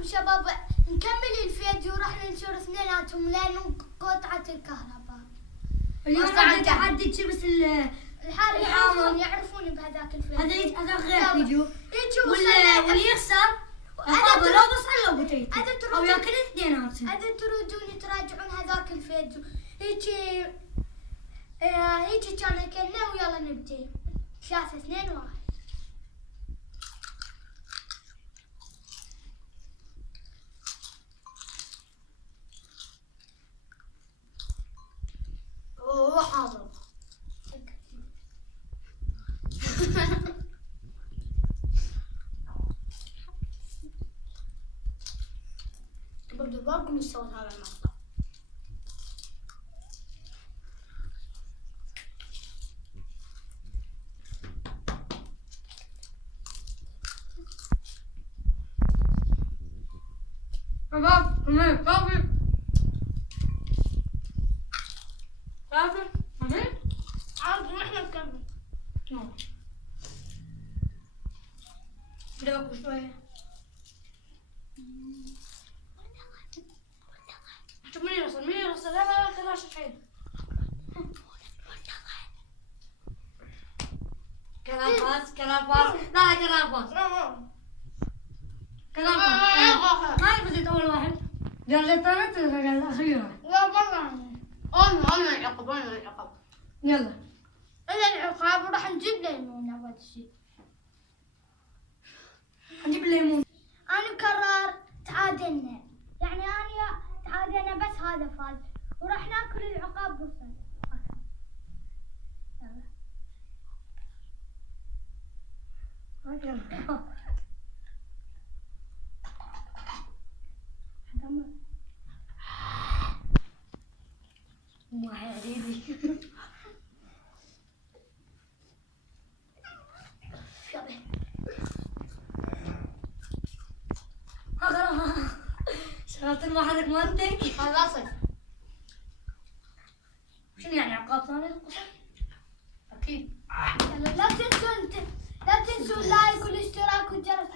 نعم شباب، نكمل الفيديو. راح ننشر اثنيناتهم لين قطعة الكهرباء. اليوم عندي تحدي تشبس الحال يعرفوني بهذاك الفيديو. هذا غير فيديو. يجي واللي يخسر عقابه لو بصل لو بتيت او ياكل اثنيناتهم. اذا تريدون تراجعون هذاك الفيديو هيجي كان كنا ويلا نبدي. 3 2 1. اوه حاضر. بدو بالكم يسوون هذا المقطع. شباب كمان كافي كمان عاد نحن نكمل. بدأ شوية. من يرسل لا كلاش الحين. كلام باس لا كلام باس ما نبغى أول واحد. يلا الثالث الأخيرة. لا والله انا العقاب. يلا. إلا العقاب راح نجيب ليمون أول شيء. نجيب الليمون. أنا قرر تعادلنا، يعني أنا تعادلنا بس هذا فاز وراح ناكل العقاب بصل. يلا. ما حبيبي. شغلت المحرك مالتك. خلاص. شنو يعني عقاب ثاني؟ اكيد. لا تنسوا لايك والاشتراك والجرس.